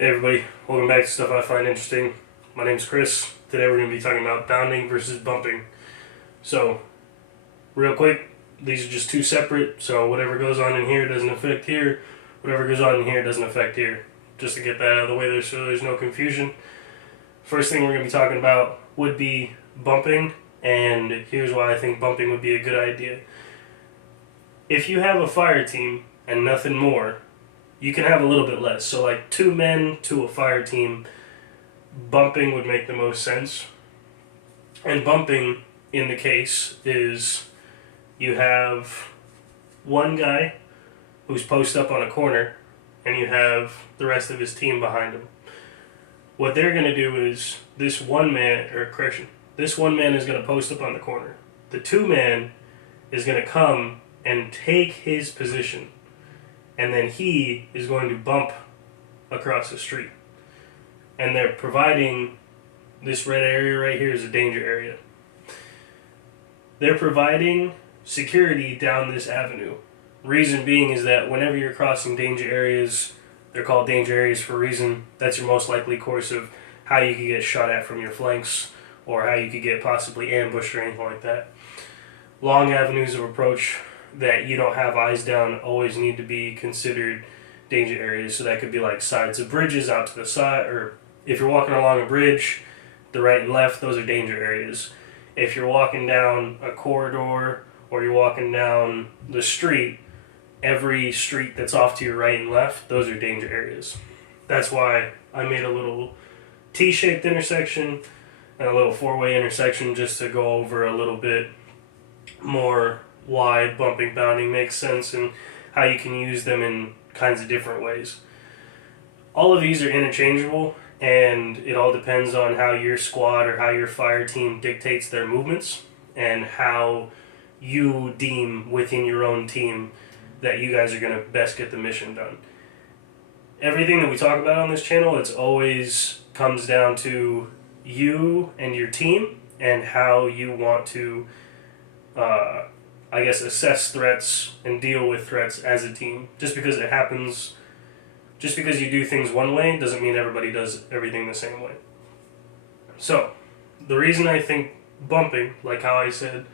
Hey everybody, welcome back to Stuff I Find Interesting. My name's Chris. Today we're going to be talking about bounding versus bumping. So, real quick, these are just two separate, so whatever goes on in here doesn't affect here, whatever goes on in here doesn't affect here. Just to get that out of the way so there's no confusion. First thing we're going to be talking about would be bumping, and here's why I think bumping would be a good idea. If you have a fire team and nothing more, you can have a little bit less. So like 2 men to a fire team, bumping would make the most sense. And bumping in the case is you have one guy who's posted up on a corner and you have the rest of his team behind him. What they're going to do is this one man is going to post up on the corner. The 2 man is going to come and take his position, and then he is going to bump across the street. And they're providing this red area right here is a danger area. They're providing security down this avenue. Reason being is that whenever you're crossing danger areas, they're called danger areas for a reason. That's your most likely course of how you could get shot at from your flanks or how you could get possibly ambushed or anything like that. Long avenues of approach that you don't have eyes down always need to be considered danger areas. So that could be like sides of bridges out to the side, or if you're walking along a bridge, the right and left, those are danger areas. If you're walking down a corridor or you're walking down the street, every street that's off to your right and left, those are danger areas. That's why I made a little T-shaped intersection and a little 4-way intersection just to go over a little bit more why bumping bounding makes sense and how you can use them in kinds of different ways. All of these are interchangeable, and it all depends on how your squad or how your fire team dictates their movements and how you deem within your own team that you guys are going to best get the mission done. Everything that we talk about on this channel, it's always comes down to you and your team and how you want to assess threats and deal with threats as a team. Just because you do things one way doesn't mean everybody does everything the same way. So, the reason I think bumping, like how I said,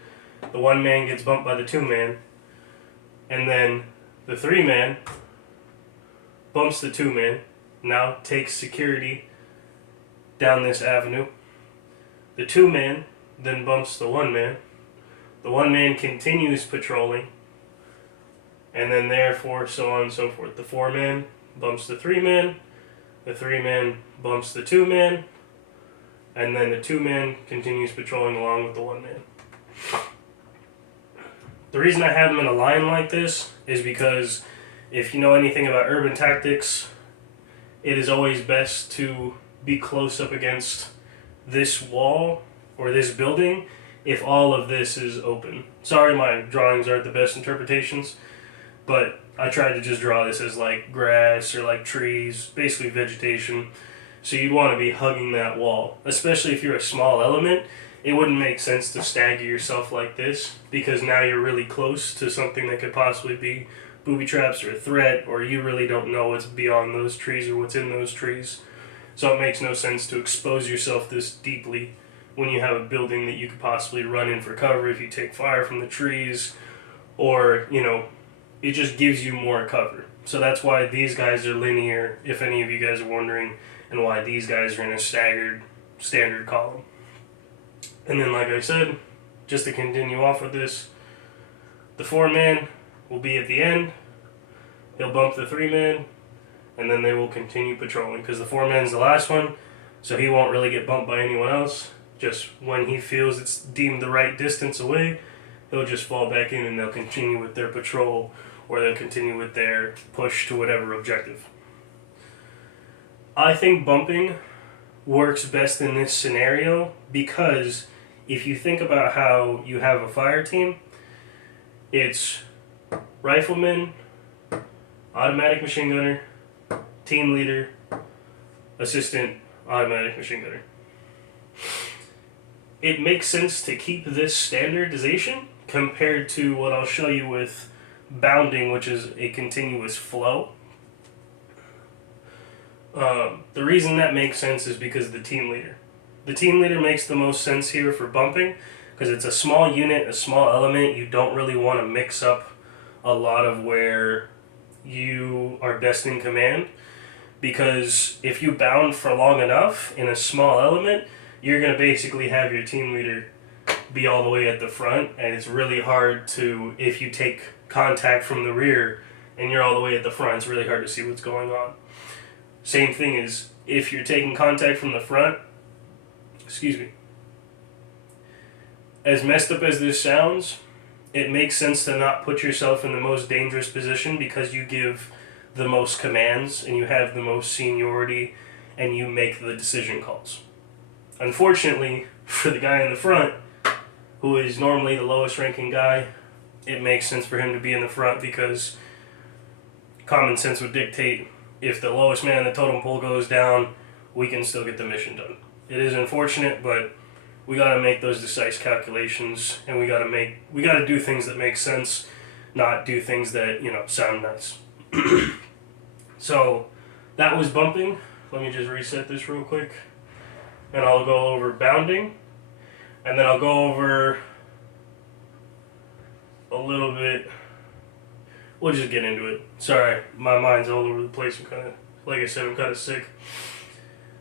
the 1 man gets bumped by the 2 man, and then the 3 man bumps the 2 man, now takes security down this avenue. The 2 man then bumps the 1 man. The 1 man continues patrolling, and then therefore so on and so forth. The 4 man bumps the 3 man, the 3 man bumps the 2 man, and then the 2 man continues patrolling along with the 1 man. The reason I have them in a line like this is because if you know anything about urban tactics, it is always best to be close up against this wall or this building if all of this is open. Sorry, my drawings aren't the best interpretations, but I tried to just draw this as like grass or like trees, basically vegetation. So you'd want to be hugging that wall. Especially if you're a small element, it wouldn't make sense to stagger yourself like this because now you're really close to something that could possibly be booby traps or a threat, or you really don't know what's beyond those trees or what's in those trees. So it makes no sense to expose yourself this deeply when you have a building that you could possibly run in for cover if you take fire from the trees, or, it just gives you more cover. So that's why these guys are linear, if any of you guys are wondering, and why these guys are in a staggered standard column. And then, like I said, just to continue off with this, the 4 man will be at the end, he'll bump the 3 man, and then they will continue patrolling, because the 4 man's the last one, so he won't really get bumped by anyone else. Just when he feels it's deemed the right distance away, he'll just fall back in and they'll continue with their patrol, or they'll continue with their push to whatever objective. I think bumping works best in this scenario because if you think about how you have a fire team, it's rifleman, automatic machine gunner, team leader, assistant automatic machine gunner. It makes sense to keep this standardization compared to what I'll show you with bounding, which is a continuous flow. The reason that makes sense is because of the team leader. The team leader makes the most sense here for bumping because it's a small unit, a small element. You don't really want to mix up a lot of where you are best in command, because if you bound for long enough in a small element, you're going to basically have your team leader be all the way at the front, and it's really hard to, if you take contact from the rear and you're all the way at the front, it's really hard to see what's going on. Same thing is, if you're taking contact from the front, excuse me, as messed up as this sounds, it makes sense to not put yourself in the most dangerous position because you give the most commands and you have the most seniority and you make the decision calls. Unfortunately, for the guy in the front, who is normally the lowest ranking guy, it makes sense for him to be in the front because common sense would dictate if the lowest man in the totem pole goes down, we can still get the mission done. It is unfortunate, but we gotta make those decisive calculations, and we gotta do things that make sense, not do things that, sound nice. So that was bumping. Let me just reset this real quick, and I'll go over bounding, and then I'll go over a little bit. We'll just get into it. Sorry, my mind's all over the place. Like I said, I'm kind of sick.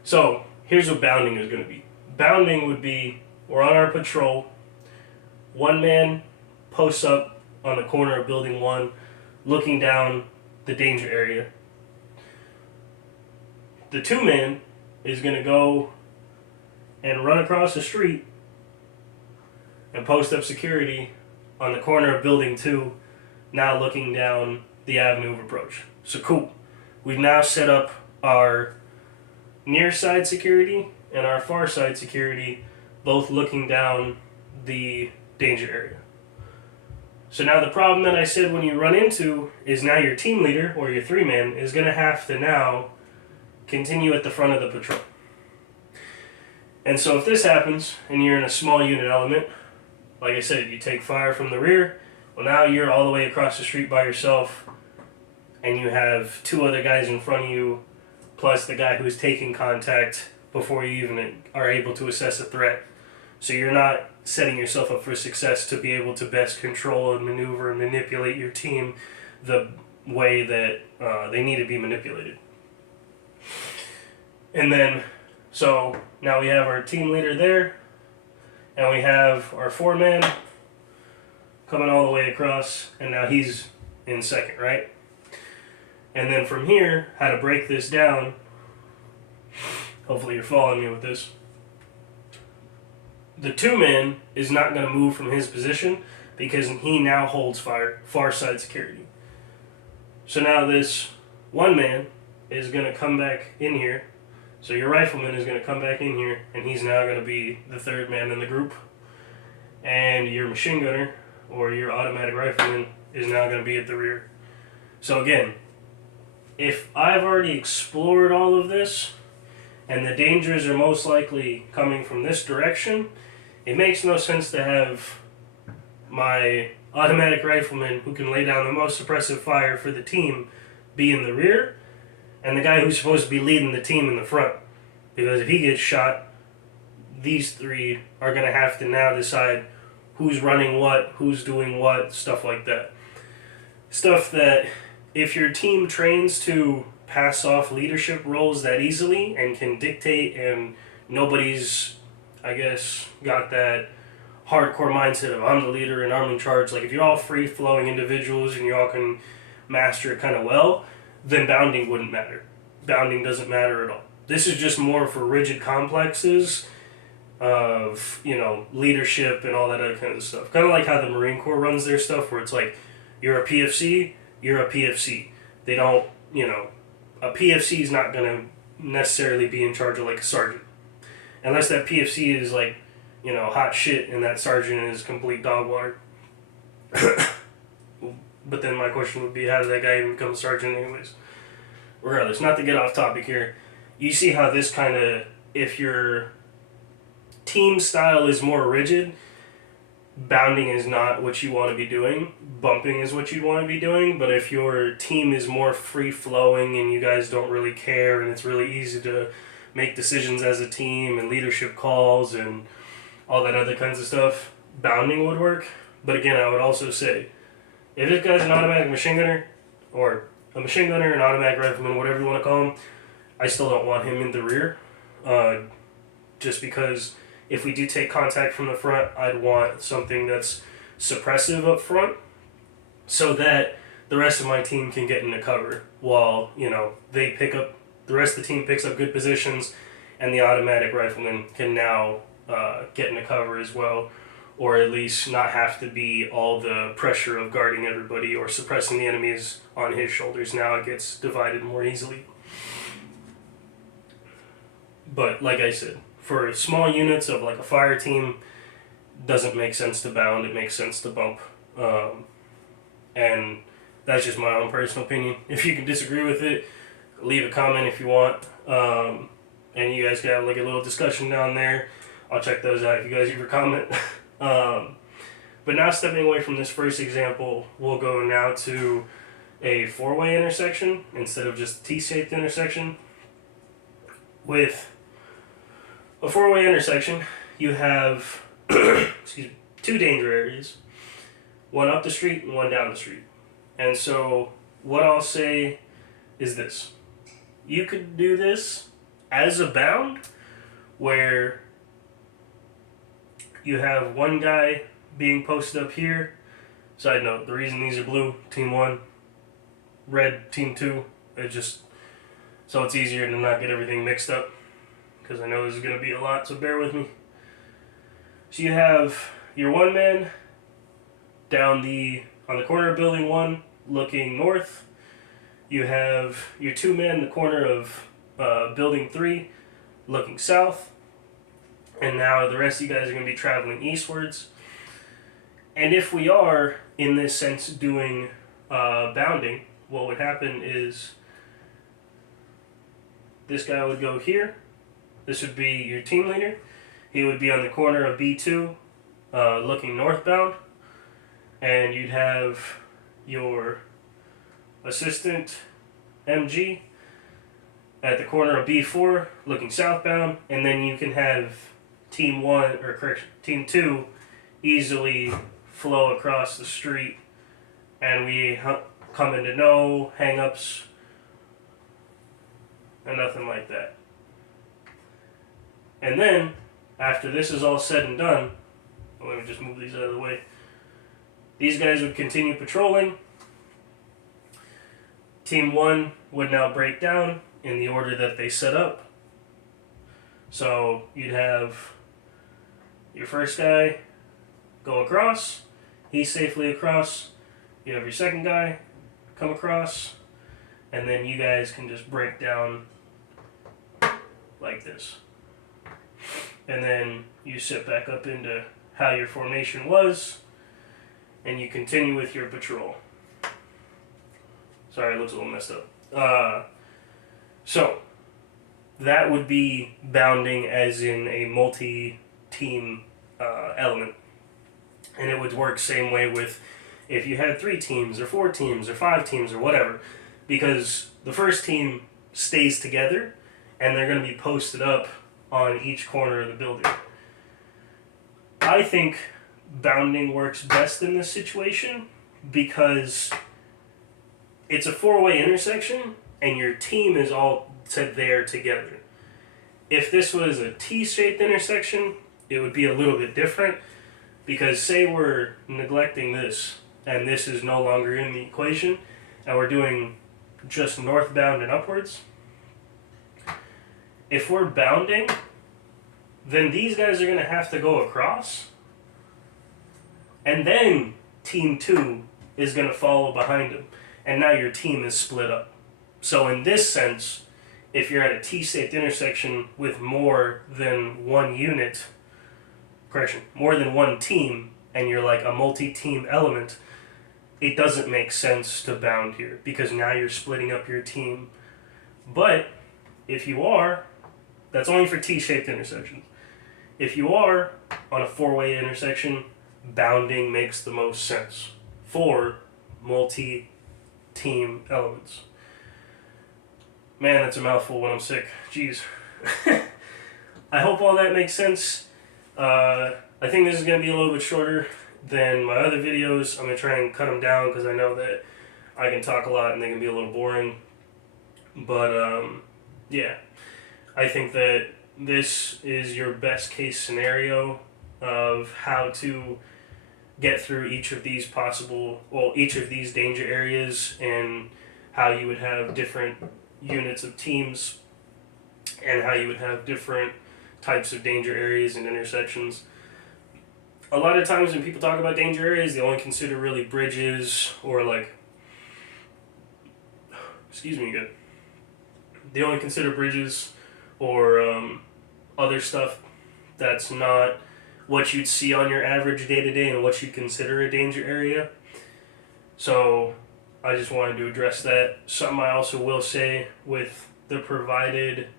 So here's what bounding is going to be. Bounding would be, we're on our patrol. One man posts up on the corner of building 1, looking down the danger area. The 2-man is going to go and run across the street and post up security on the corner of building 2, now looking down the avenue of approach. So cool. We've now set up our near side security and our far side security, both looking down the danger area. So now the problem that I said when you run into is now your team leader or your 3-man is going to have to now continue at the front of the patrol. And so if this happens and you're in a small unit element, like I said, you take fire from the rear, well, now you're all the way across the street by yourself, and you have 2 other guys in front of you, plus the guy who's taking contact before you even are able to assess a threat. So you're not setting yourself up for success to be able to best control and maneuver and manipulate your team the way that they need to be manipulated. And then, so now we have our team leader there, and we have our 4-man coming all the way across, and now he's in second, right? And then from here, how to break this down, hopefully you're following me with this. The 2-man is not going to move from his position because he now holds far side security. So now this 1-man is going to come back in here. So your rifleman is going to come back in here, and he's now going to be the 3rd man in the group. And your machine gunner, or your automatic rifleman, is now going to be at the rear. So again, if I've already explored all of this, and the dangers are most likely coming from this direction, it makes no sense to have my automatic rifleman, who can lay down the most suppressive fire for the team, be in the rear, and the guy who's supposed to be leading the team in the front. Because if he gets shot, these 3 are going to have to now decide who's running what, who's doing what, stuff like that. Stuff that, if your team trains to pass off leadership roles that easily and can dictate, and nobody's, I guess, got that hardcore mindset of I'm the leader and I'm in charge. Like if you're all free-flowing individuals and you all can master it kind of well, then bounding wouldn't matter. Bounding doesn't matter at all. This is just more for rigid complexes of, leadership and all that other kind of stuff. Kind of like how the Marine Corps runs their stuff, where it's like, you're a PFC, you're a PFC. They don't, a PFC is not going to necessarily be in charge of like a sergeant. Unless that PFC is like, hot shit and that sergeant is complete dog water. But then my question would be, how did that guy even become a sergeant anyways? Regardless, not to get off topic here, you see how this kind of, if your team style is more rigid, bounding is not what you want to be doing. Bumping is what you want to be doing. But if your team is more free flowing and you guys don't really care and it's really easy to make decisions as a team and leadership calls and all that other kinds of stuff, bounding would work. But again, I would also say, if this guy's an automatic machine gunner, or a machine gunner, an automatic rifleman, whatever you want to call him, I still don't want him in the rear. Just because if we do take contact from the front, I'd want something that's suppressive up front so that the rest of my team can get into cover while, they pick up, the rest of the team picks up good positions and the automatic rifleman can now get into cover as well, or at least not have to be all the pressure of guarding everybody or suppressing the enemies on his shoulders. Now it gets divided more easily. But like I said, for small units of like a fire team, doesn't make sense to bound, it makes sense to bump. And that's just my own personal opinion. If you can disagree with it, leave a comment if you want. And you guys can have like a little discussion down there. I'll check those out if you guys leave a comment. But now stepping away from this first example, we'll go now to a four-way intersection instead of just T-shaped intersection. With a four-way intersection, you have two danger areas, one up the street and one down the street. And so what I'll say is this. You could do this as a bound where you have one guy being posted up here. Side note, the reason these are blue, team 1, red, team 2, so it's easier to not get everything mixed up, because I know this is going to be a lot, so bear with me. So you have your one man on the corner of building 1 looking north. You have your two men in the corner of building 3 looking south. And now the rest of you guys are going to be traveling eastwards. And if we are, in this sense, doing bounding, what would happen is this guy would go here. This would be your team leader. He would be on the corner of B2 looking northbound. And you'd have your assistant MG at the corner of B4 looking southbound. And then you can have team 2 easily flow across the street, and we come into no hang-ups and nothing like that. And then, after this is all said and done, let me just move these out of the way, these guys would continue patrolling. Team 1 would now break down in the order that they set up. So you'd have your first guy go across, he's safely across. You have your second guy come across, and then you guys can just break down like this. And then you sit back up into how your formation was, and you continue with your patrol. Sorry, it looks a little messed up. So that would be bounding as in a multi-team element. And it would work same way with if you had 3 teams or 4 teams or 5 teams or whatever, because the first team stays together and they're going to be posted up on each corner of the building. I think bounding works best in this situation because it's a 4-way intersection and your team is all there together. If this was a T-shaped intersection, it would be a little bit different, because say we're neglecting this and this is no longer in the equation and we're doing just northbound and upwards. If we're bounding, then these guys are going to have to go across, and then team 2 is going to follow behind them, and now your team is split up. So in this sense, if you're at a T-shaped intersection with more than one unit, more than one team, and you're like a multi-team element, it doesn't make sense to bound here, because now you're splitting up your team. But if you are, that's only for T-shaped intersections. If you are on a 4-way intersection, bounding makes the most sense for multi-team elements. Man, that's a mouthful when I'm sick. Jeez. I hope all that makes sense. I think this is going to be a little bit shorter than my other videos. I'm going to try and cut them down because I know that I can talk a lot and they can be a little boring. But, yeah. I think that this is your best case scenario of how to get through each of these each of these danger areas, and how you would have different units of teams and how you would have different types of danger areas and intersections. A lot of times when people talk about danger areas, they only consider really bridges or they only consider bridges or other stuff that's not what you'd see on your average day-to-day and what you'd consider a danger area. So I just wanted to address that. Something I also will say with the provided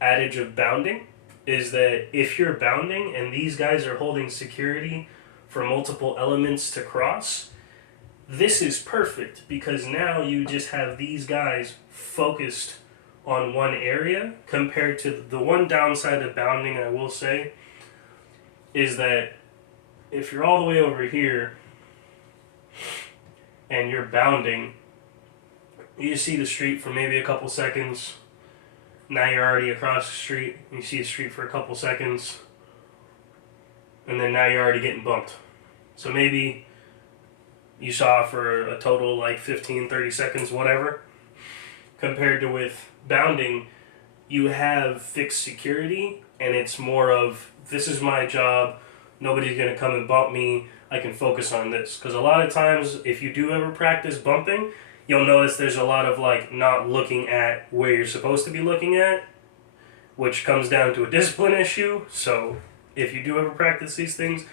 adage of bounding is that if you're bounding and these guys are holding security for multiple elements to cross, this is perfect because now you just have these guys focused on one area. Compared to the one downside of bounding, I will say, is that if you're all the way over here and you're bounding, you see the street for maybe a couple seconds. Now you're already across the street. You see the street for a couple seconds. And then now you're already getting bumped. So maybe you saw for a total like 15, 30 seconds, whatever. Compared to with bounding, you have fixed security and it's more of, this is my job, nobody's going to come and bump me, I can focus on this. Because a lot of times, if you do ever practice bumping, you'll notice there's a lot of not looking at where you're supposed to be looking at, which comes down to a discipline issue. So if you do ever practice these things,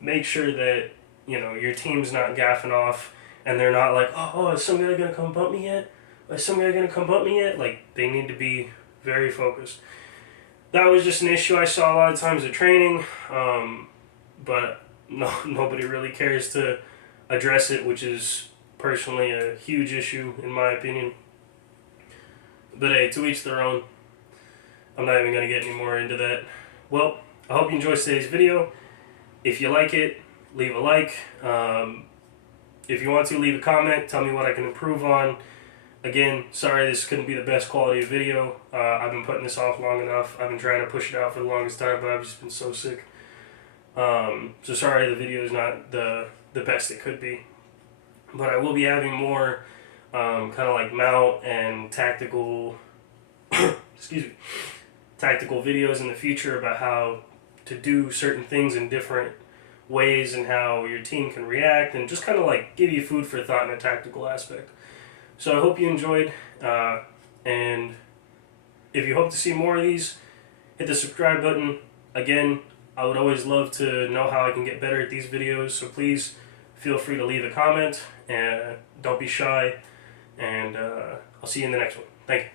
make sure that your team's not gaffing off and they're not like, oh, is some guy going to come bump me yet? Is some guy going to come bump me yet? They need to be very focused. That was just an issue I saw a lot of times at training, but nobody really cares to address it, which is personally a huge issue in my opinion. But hey, to each their own. I'm not even going to get any more into that. Well, I hope you enjoyed today's video. If you like it, leave a like. If you want to, leave a comment. Tell me what I can improve on. Again, sorry this couldn't be the best quality of video. I've been putting this off long enough. I've been trying to push it out for the longest time, but I've just been so sick. So sorry the video is not the best it could be. But I will be having more kind of like mount and tactical tactical videos in the future about how to do certain things in different ways and how your team can react, and just kind of give you food for thought in a tactical aspect. So I hope you enjoyed, and if you hope to see more of these, hit the subscribe button. Again, I would always love to know how I can get better at these videos, so please feel free to leave a comment, and don't be shy, and I'll see you in the next one. Thank you.